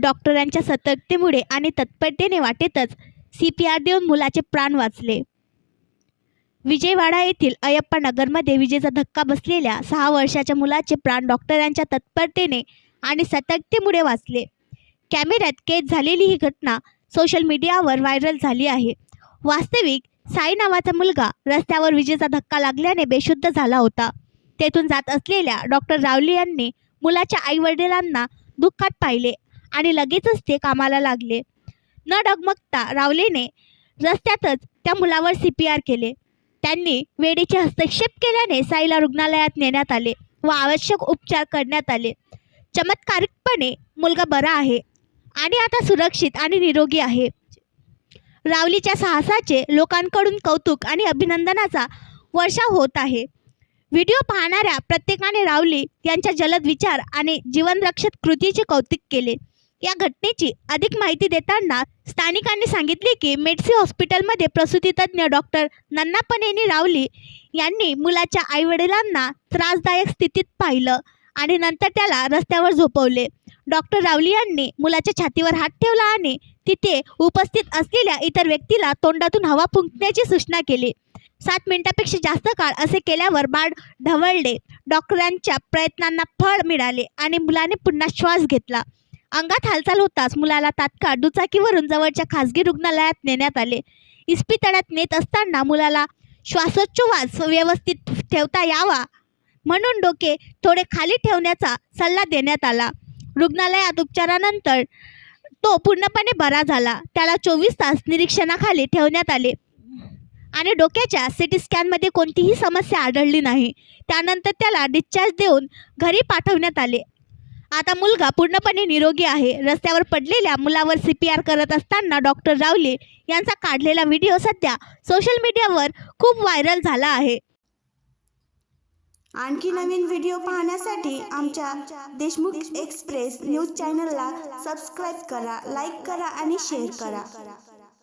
डॉक्टरांच्या सतर्कतेमुळे आणि तत्परतेने वाटेतच CPR देऊन मुलाचे प्राण वाचले। विजयवाडा येथील अयप्पा नगरमध्ये विजेचा धक्का बसलेल्या 6 वर्षाच्या मुलाचे प्राण डॉक्टरांच्या तत्परतेने आणि सतर्कतेमुळे वाचले। कॅमेऱ्यात कैद झालेली ही घटना सोशल मीडियावर व्हायरल झाली आहे। वास्तविक साई नावाचा मुलगा रस्त्यावर विजेचा धक्का लागल्याने बेशुद्ध झाला होता। तेथून जात असलेल्या डॉक्टर रावले यांनी मुलाच्या आईवडिलांना दुःखात पाहिले आणि लगेचच ते कामाला लागले। न डगमगता रावलेने रस्त्यातच त्या मुलावर CPR केले। त्यांनी वेळेचे हस्तक्षेप केल्याने साईला रुग्णालयात नेण्यात आले व आवश्यक उपचार करण्यात आले। चमत्कारिकपणे मुलगा बरा आहे आणि आता सुरक्षित आणि निरोगी आहे। रावलीच्या साहसाचे लोकांकडून कौतुक आणि अभिनंदनाचा वर्षाव होत आहे। व्हिडिओ पाहणाऱ्या प्रत्येकाने रावली यांच्या जलद विचार आणि जीवनरक्षक कृतीचे कौतुक केले। या घटनेची अधिक माहिती देताना स्थानिकांनी सांगितले की मेडसी हॉस्पिटलमध्ये प्रसूतीतज्ञ डॉक्टर नन्नापनेनी रावली यांनी मुलाच्या आईवडिलांना त्रासदायक स्थितीत पाहिलं आणि नंतर त्याला रस्त्यावर झोपवले। डॉक्टर रावली यांनी मुलाच्या छातीवर हात ठेवला आणि तिथे उपस्थित असलेल्या इतर व्यक्तीला तोंडातून हवा फुंकण्याची सूचना केली। 7 मिनिटांपेक्षा जास्त काळ असे केल्यावर बाळ ढवळले। डॉक्टरांच्या प्रयत्नांना फळ मिळाले आणि मुलाने पुन्हा श्वास घेतला। अंगात हालचाल होताच मुलाला तात्काळ दुचाकीवरून जवळच्या खासगी रुग्णालयात नेण्यात आले। इस्पितळात नेत असताना मुलाला श्वासोच्छवास व्यवस्थित ठेवता यावा म्हणून डोके थोडे खाली ठेवण्याचा सल्ला देण्यात आला। रुग्णालयात उपचारानंतर तो पूर्णपणे बरा झाला। त्याला 24 तास निरीक्षणाखाली ठेवण्यात आले आणि डोक्याच्या CT स्कॅनमध्ये कोणतीही समस्या आढळली नाही। त्यानंतर त्याला डिस्चार्ज देऊन घरी पाठवण्यात आले। आता मुलगा पूर्णपणे निरोगी आहे। रस्त्यावर पडलेल्या मुलावर CPR करत असताना डॉक्टर रावले यांचा काढलेला व्हिडिओ सध्या सोशल मीडियावर खूप व्हायरल झाला आहे। आणखी नवीन व्हिडिओ पाहण्यासाठी आमच्या देशमुख एक्सप्रेस न्यूज चॅनलला सबस्क्राईब करा, लाईक करा आणि शेअर करा।